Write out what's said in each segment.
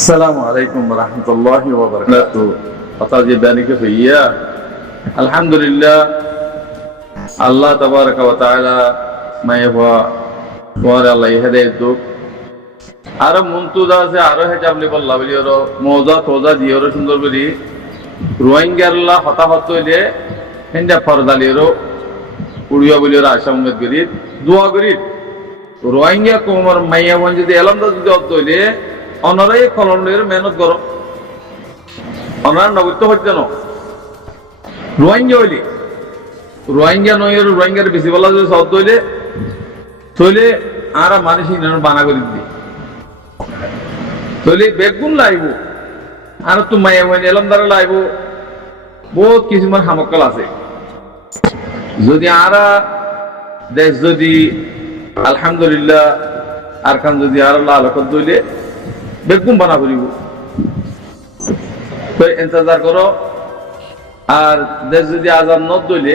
আসসালামু আলাইকুম রহমতুল্লাহি ওয়া বারাকাতুহু। কথা যে দানিকে হইয়া আলহামদুলিল্লাহ আল্লাহ তাবারাকা ওয়া তাআলা মাইবা ওয়ার আল্লাহ হেদায়েত দুক আর মুনতুদা আছে আরো হেজাবলি বল্লা বলি ওর মওজা তোজা দিওর সুন্দর করি রোহিঙ্গাল্লাহ হতাহত হইলে হেন্দা ফরদালিরও উড়িয়া বলি ওর আশা উম্মেদ করি দোয়া করি রোহিঙ্গা কোমর মাইয়া বন যদি এলমদা যদি অত হইলে অনারাই কলমের মেহনত করো অনার নগত্য হচ্ছে না রোহিঙ্গা হইলি রোহিঙ্গা নয় রোহিঙ্গার বেশি বলা যদি শব্দ হইলে তৈলে আর মানুষ বানা করে দিই তৈলে বেগুন লাইব আর তো মাইয়া বন এলম দ্বারা লাইব বহুত কিছুমান সামক্কাল আছে যদি আরা দেশ যদি আলহামদুলিল্লাহ আর খান যদি আর আলোকত দইলে বেগুন বানা করিব তো ইন্তজার করো আর দেশ যদি আজাদ ন দইলে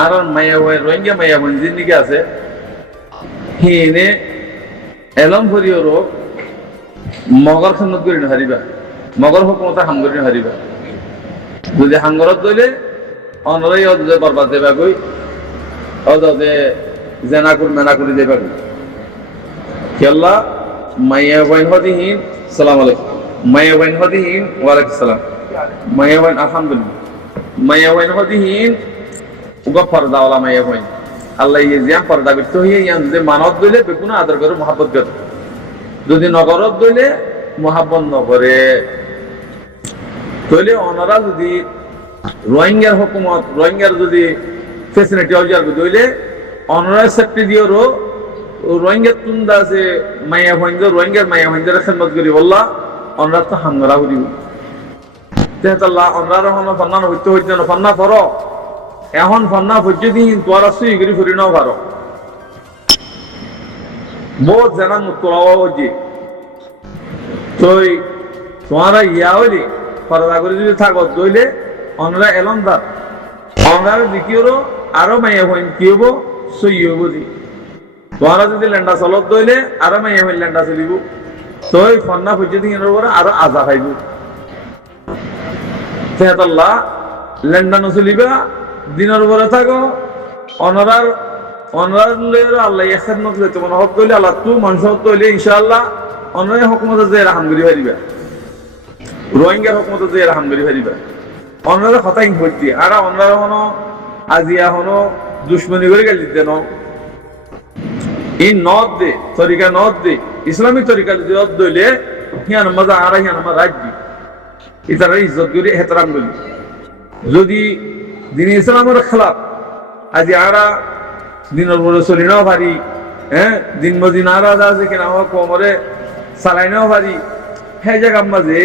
আর মাইয়া হয় রোহিঙ্গা মাইয়া হয় জিন্দিগি আছে হিনে এলম করিও রোগ মগর খানত করি হারিবা মগর হুকুমতে হাম করি হারিবা যদি হাঙ্গরত দইলে অনরাই অদে বরবাদ দেবা কই অদে জেনাকুর মেনাকুরি দেবা কই কেল্লা মাইয়া ওয়াইন হদিহিন সালাম আলাইকুম মাইয়া ওয়াইন হদিহিন ওয়া আলাইকুম সালাম মাইয়া ওয়াইন আলহামদুলিল্লাহ মাইয়া ওয়াইন হদিহিন উগা পর্দা ওয়ালা মাইয়া ওয়াইন আল্লাহ ইয়ে জিয়া পর্দা করতে হইয়া ইয়ান যদি মানত দইলে বেকুনা আদর করে মহব্বত করে যদি নগরত দইলে মহব্বত নকরে তইলে অনারা যদি রোহিঙ্গার হুকুমত রোহিঙ্গার যদি ফেসিলিটি অজার দইলে অনারা সেফটি দিওরো রোহিঙ্গা তুন্দা আছে মাইয়া ভাইঞ্জ রোহিঙ্গার মাইয়া ভাইঞ্জার খেদমত করি বললা অনরা তো হাঙ্গরা করিব তেহতাল্লাহ অনরার হন ফান্না হইতে হইতে না ফান্না করো এখন ফান্না হইতে দিন তোরা সুই করি ফুরি নাও পারো বহুত জানান তোরাও হইছে তুই তোমারা ইয়া হইলি পরদা করে যদি থাকো দইলে অনরা এলম দার অনরার দিকিওরও আরো মাইয়া ভাইন কি হবো সই হবো দি তোমরা যদি লেন্ডা চলত দইলে আরো মাইয়া ভাইন লেন্ডা চলিব তই ফন্না ফুজে দিন পরে আরো আজা খাইব তেহতাল্লাহ লেন্ডা নচলিবা দিনের পরে থাকো অনরার অনরার আল্লাহ এখান নচলে তোমার হক দইলে আল্লাহ তু মানুষ হক দইলে ইনশাআল্লাহ অনরাই হকুমতে যে রাহাম করি পারিবা রোহিঙ্গার হকুমতে যে রাহাম করি পারিবা অনরার কথা ইন হইতে আর অনরার হনো আজিয়া হনো দুশ্মনী করে গেল দেন এই নদ দে তরিকা নদ দে ইসলামিক তরিকা যদি নদ দইলে হিয়ান মজা আর হিয়ান আমার রাজ্য ইতারা ইজ্জত করি এহতরাম করি যদি দিন ইসলামের খেলাফ আজি আরা দিনের পরে চলি নাও পারি হ্যাঁ দিন মদিন আরা আছে কিনা হোক কোমরে চালাই নাও পারি সেই জায়গার মাঝে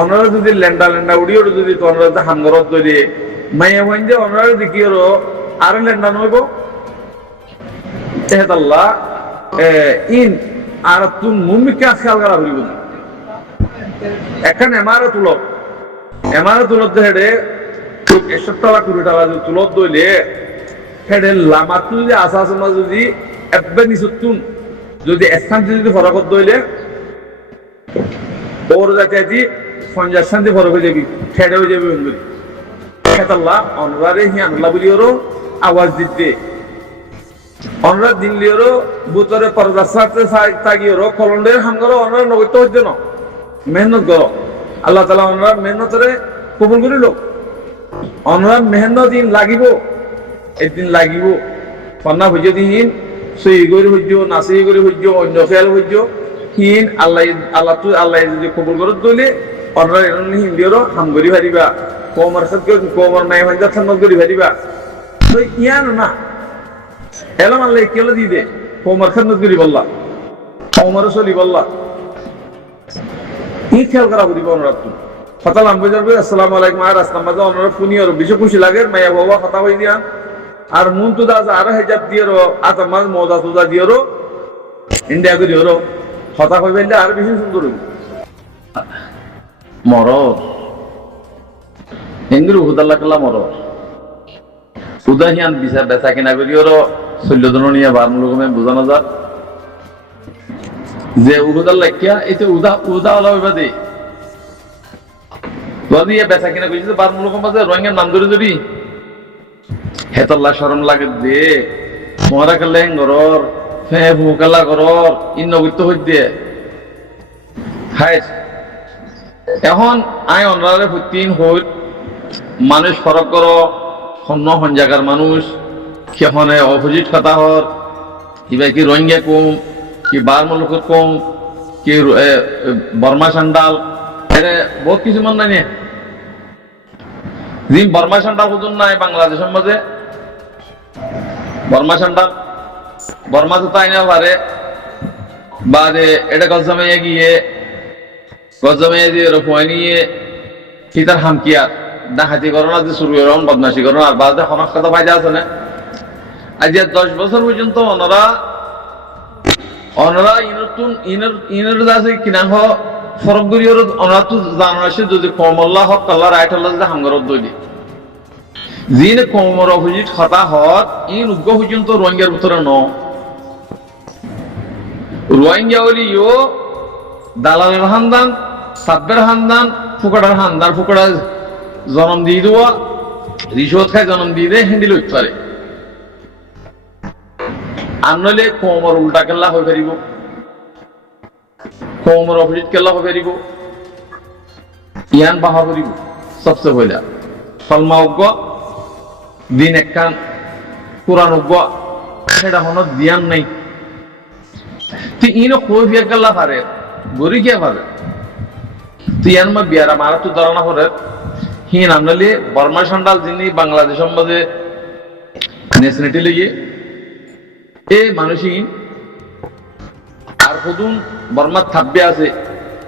অনারা যদি লেন্ডা লেন্ডা উড়িও যদি তোমরা হাঙ্গরত দইলে মাইয়া বইন যে অনারা দেখিও আর লেন্ডা নইব তেহতাল্লাহ ইন আর তুম মুমিকে আজকাল করা হইব না এখন এমারও তুলত হেডে 100 টাকা 20 টাকা যদি তুলত দইলে হেডে লামাতু যদি আসাস না যদি একবার নিচুতুন যদি স্থান যদি ফরকত দইলে ওর জাতি 50 শান্তি ফরক হয়ে যাবি হেডে হয়ে যাবে বন্ধু তেহতাল্লাহ অনরারে হিয়ান আল্লাহ বলি ওরও আওয়াজ দিতে অনরা দিল্লিরও বুতরে পর্দার সাথে তাগিওরও কলন্ডের হাঙ্গরও অনরা নগত্য হইতে না মেহনত করো আল্লাহ তাআলা অনরা মেহনতরে কবুল করিল অনরা মেহনত দিন লাগিব একদিন লাগিব ফন্না হইজ দিন সই করে হইজ নাসি করে হইজ অন্য খেয়াল হইজ হিন আল্লাহ যদি কবুল করত দইলে অনরা হিন্দিরও হাম করি পারিবা কোমর সাথে কোমর মাই ভাঞ্জা থান্নত করি পারিবা তো ইয়ান না এলাম আল্লাহ কেলে দিয়ে দে কোমর খেদমত করি বললা কোমরে চলি বললা ই খেয়াল করা বুঝিব অনুরাগ তুমি ফতাল আম বুঝার আসসালামু আলাইকুম আর আসলাম মাঝে অনুরাগ শুনি আর বেশি খুশি লাগে মাইয়া বাবা কথা হয়ে দিয়া আর মন তো দাস আর হেজাব দিয়ে আতাম মাঝ মজা তুজা দিয়ে ইন্ডিয়া করি কথা হয়ে বেললে আর বেশি সুন্দর হইব মর হিন্দুর হুদাল্লাহ কাল্লা মর উদাহিয়ান বিচার বেচা কিনা করি 14 জন নিয়ে বার রকমের বোঝানো যাক যে উহুদার লাগিয়া এতে উদা উদা হলা বাদে যদি বেচা কিনা কইছে বার মূলক মাঝে রোহিঙ্গার নাম ধরে ধরি হেতাল্লা শরম লাগে দে মরা কালে ঘরর ফে ফুকালা ঘরর ইন নগিত হই দিয়ে হাই এখন আই অনরারে ফুতিন হই মানুষ ফরক করো হন্য হন জায়গার মানুষ কেমনে অপোজিট কথা হর কিবা কি রোহিঙ্গা কম কি বার মূলক কম কি বর্মা সান্ডাল এনে বহুত কিছু মান নাই জিম বর্মা সান্ডাল হুজুর নাই বাংলাদেশের মাঝে বর্মা সান্ডাল বর্মা তো তাই না পারে বাদে এটা গজমে গিয়ে দিয়ে রফুয়াই নিয়ে হিতার হামকিয়ার ডাকাতি করোনা যে শুরু এরকম বদমাশি করোনা আর বাদে হনক কথা ফায়দা আছে না আজ 10 বছর পর্যন্ত অনরা ইনর আছে কিনা হ ফরক গরিয়র অনরা তো জানা আছে যদি কমল্লা হক আল্লাহ রাইট আল্লাহ যে হাঙ্গরত দইলি জিনে কমর অপোজিট কথা হত ইন উগ্র পর্যন্ত রোহিঙ্গার ভিতরে ন রোহিঙ্গা হলি ইও দালালের হান্দান সাব্বের হান্দান ফুকড়ার হান্দার ফুকড়া জন্ম দিয়ে দেওয়া রিশোত খায় জন্ম দিয়ে দেয় হ্যান্ডেল হইতে পারে আর নইলে কোমর উল্টা কেল্লা হয়ে ফেরিব কোমর অপোজিট কেল্লা হয়ে ফেরিব ইয়ান বাহা করিব সবচেয়ে পয়লা সলমা উগ্র দিন একখান কোরআন উগ্র সেটা হন দিয়ান নাই তুই ইনো কই ফিয়া কেল্লা পারে গরি কে পারে তুই ইয়ান মা বিয়ারা মারা তো ধরানা করে হিন আমলে বর্মা সান্ডাল যিনি বাংলাদেশের মধ্যে ন্যাশনালিটি লইয়ে এ মানুষই আর কদুন বর্মা থাকবে আছে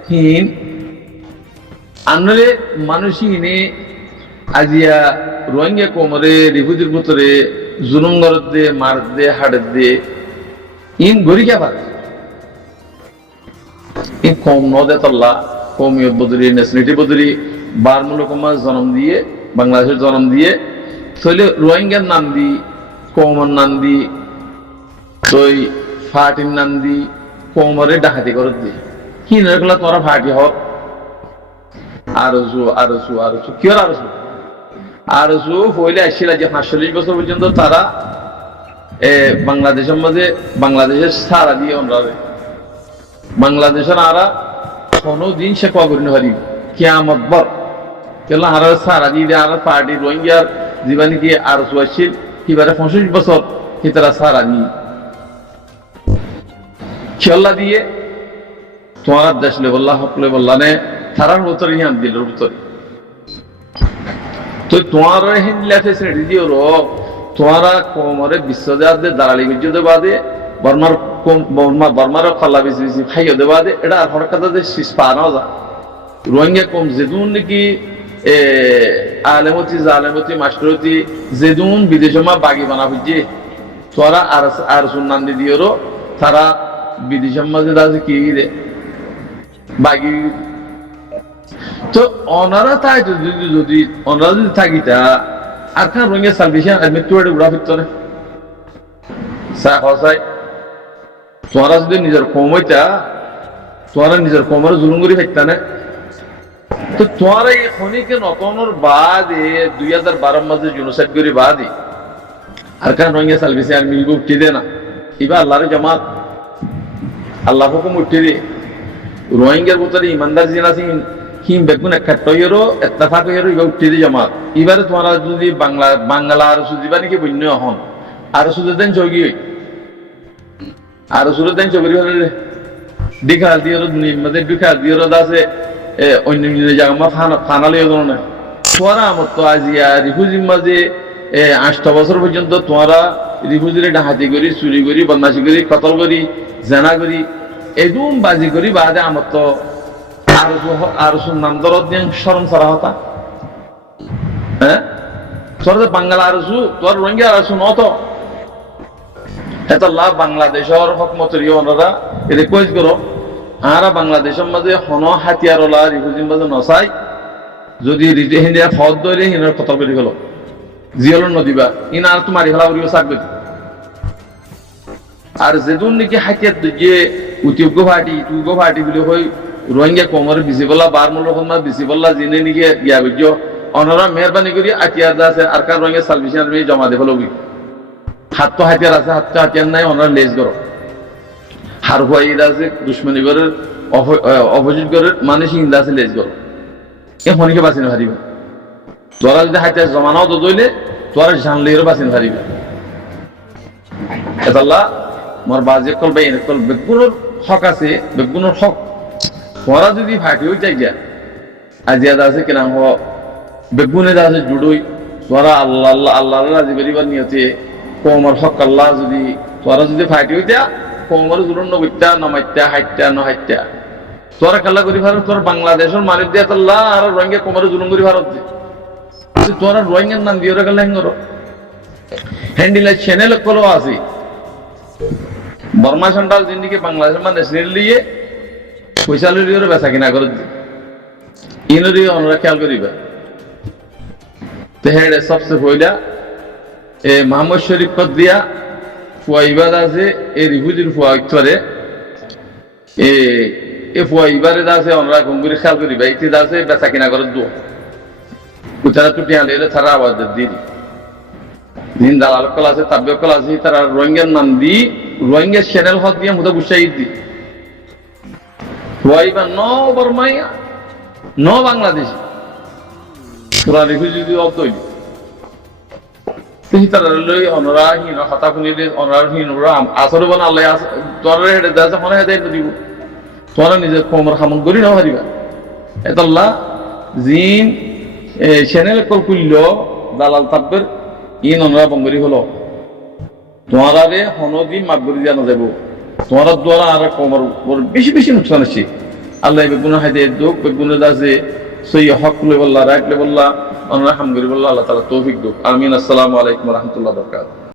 হিন আনলে মানুষই নে আজিয়া রোহিঙ্গা কোমরে রিফিউজির ভিতরে জুলুম গরত দে মার দে হাড় দে ইন গরি কে পারে ইন কম নদে তল্লা কমিয়ত বদলি ন্যাশনালিটি বদলি বার মূলকমার জন্ম দিয়ে বাংলাদেশের জন্ম দিয়ে তাহলে রোহিঙ্গার নাম দি কমর নাম দি তই ফাটির নাম দি কোমরে ডাকাতি করে দি হিনগুলা তোরা ফাটি হক আরজু কি আরজু হইলে আসছিল যে 45 বছর পর্যন্ত তারা বাংলাদেশের মধ্যে বাংলাদেশের সারা দিয়ে আমরা বাংলাদেশের আরা কোনোদিন সে কবর নহারি কিয়ামত বর কেলা আর সারা দিয়ে আর পার্টি রোহিঙ্গার জীবনে কি আরজু আসছিল কিবারে 65 বছর কি তারা সারা নি খেলা দিয়ে তোমার দেশলে বললা হকলে বললা নে থারার ভিতরে হিয়ান দিলের ভিতরে তো তোমার হিন্দলা ফেসিলিটি দিও রো তোমারা কোমরে বিশ্বজাতে দাঁড়ালি গজ্জতে বাদে বর্মার খাল্লা বেশি বেশি খাইও দে বাদে এটা আর হরকাতে যে শীষ পানো যা রোহিঙ্গা কম যেদুন নাকি আলেমতি জালেমতি মাস্টরতি যেদুন বিদেশে মা বাগি বানা বুঝছে তোরা আর সুন্নান দিও রো তারা বিদেশের মাঝে আছে কি রে বাগি তো অনারা তাই তো যদি অনারা যদি থাকিতা আর খান রোহিঙ্গা সালভেশন আদমি তোড়ে উড়া ফিরত না সাহসাই তোরা যদি নিজের কম হইতা তোরা নিজের কমরে জুলুম করে ফেলতা না তো তোরা এই খনিকে নতনের বাদে 2012 মাঝে জেনোসাইড করে বাদে আর খান রোহিঙ্গা সালভেশন আর্মি উঠতে দে না এবার আল্লাহর জামাত আল্লাহ হুকুম উঠতে দে রোহিঙ্গার ভিতরে ইমানদার জিন আছে হিম বেগুন একটা টয়েরও এত্তাফাক হয়েরও এবার উঠতে দে জামাত এবারে তোমরা যদি বাংলা আর সুদিবা নাকি বন্য হন আর সুদের দেন চৌকি আর সুদের দেন চৌকি হলে ডিখাল দিয়ে মধ্যে ডিখাল দিয়ে আছে অন্য জায়গা মা ফানা লিয়ে না তোরা আমার তো আজিয়া রিফিউজির মাঝে 8 বছর পর্যন্ত তোমরা রিফিউজিরে ডাহাতি করি চুরি করি বদমাশি করি কতল করি জানা করি একদম বাজি করি বাদে আমার তো আর নাম দরদ দিয়ে শরম সারা হতা হ্যাঁ তোরা বাংলা আরসু তোর রোহিঙ্গা আরসু নত এত লাভ বাংলাদেশের হকমতের ওনারা এটা কইজ করো আরা বাংলাদেশের মাঝে হন হাতিয়ার ওলা রিফিউজির মাঝে নসাই যদি হিন্দিয়া ফদ ধরে হিনের কতল করে গেল জিয়ল নদীবা ইন আর তো মারি ফেলা করিব থাকবে আর যেদুন নাকি হাতিয়ার যে উতিউগ্য ফাটি বলে হই রোহিঙ্গা কোমরে বিসি বললা বারমূল রকম বিসি বললা জিনে নিকে ইয়া বুঝ অনরা মেহরবানি করি আতিয়ার আছে আর কার রোহিঙ্গা সালভেশন আর্মি জমা দেব লবি হাত তো হাতিয়ার আছে হাত তো হাতিয়ার নাই অনরা লেজ করো হার হুয়াইদ আছে দুশ্মনী করে অপোজিট করে মানুষ হিন্দা আছে লেজ করো এ হনিকে বাঁচিন হারিবে তোরা যদি হাতিয়ার জমানাও তো দইলে তোরা জানলেও বাঁচিন হারিবে এতাল্লাহ মোর বাজে কল বা এনে কল বেগুনের হক আছে বেগুনের হক তোরা যদি ফাটিও যাই গিয়া আজিয়াদা আছে কিনা হ বেগুনে আছে জুড়ই তোরা আল্লাহ আল্লাহ আল্লাহ রাজি করিবার নিয়তে কোমর হক আল্লাহ যদি তোরা যদি ফাটিও দিয়া কোমর জুড়ুন নবইত্যা নমাইত্যা হাইত্যা নহাইত্যা তোরা কাল্লা করি ভারত তোর বাংলাদেশের মালিক দিয়া আল্লাহ আর রোহিঙ্গা কোমরে জুলুম করি ভারত দিয়ে তোরা রোহিঙ্গার নাম দিয়ে ওরা কাল্লা হেঙ্গর হ্যান্ডিলা চ্যানেল কলো আছে বর্মা সেন্ট্রাল জিন্দিকে বাংলাদেশের মানে রেল দিয়ে পয়সা লইলে বেচা কিনা করে ইনরি আমরা খেয়াল করিবা তেহেড়ে সবসে হইলা এ মোহাম্মদ শরীফ পদ দিয়া ফুয়া ইবাদ আছে এই রিফিউজির ফুয়া ইচ্ছরে এ ফুয়া ইবারে আছে আমরা গঙ্গুরি খেয়াল করিবা ইতি আছে বেচা কিনা করে দো কুচারা টুটি আনলে তারা আওয়াজ দিয়ে দিন দালাল কল আছে তাব্য কল আছে তারা রোহিঙ্গার নাম দি রোহিঙ্গা চ্যানেল হক দিয়ে মুদা বুঝাই দি ওয়াইবা ন বর্মাইয়া ন বাংলাদেশ পুরা রিফিউজি অব তৈরি তারা লই অনরা হীন হতা শুনিলে অনরা হীন আসর বান আল্লাহ তোর হেডে দাস মনে হেদাই দিব তোরা নিজে কোমর সামগ্রী না হারিবা এতাল্লাহ জিন চ্যানেল কল কুল্য দালাল তাব্বের ইন অনরা বঙ্গরি হলো তোমারা রে হনদি মাগবরি জানা যাব তোমার দ্বারা আর কোমর বেশি বেশি নুকসান আছে আল্লাহ বেগুন হাইদে দুঃখ বেগুন দাসে সই হক লে বল্লা রাইট লে বল্লা অনরা হামগরি বল্লা আল্লাহ তাআলা তৌফিক দুক আমিন আসসালামু আলাইকুম ওয়া রাহমাতুল্লাহি ওয়া বারাকাতুহু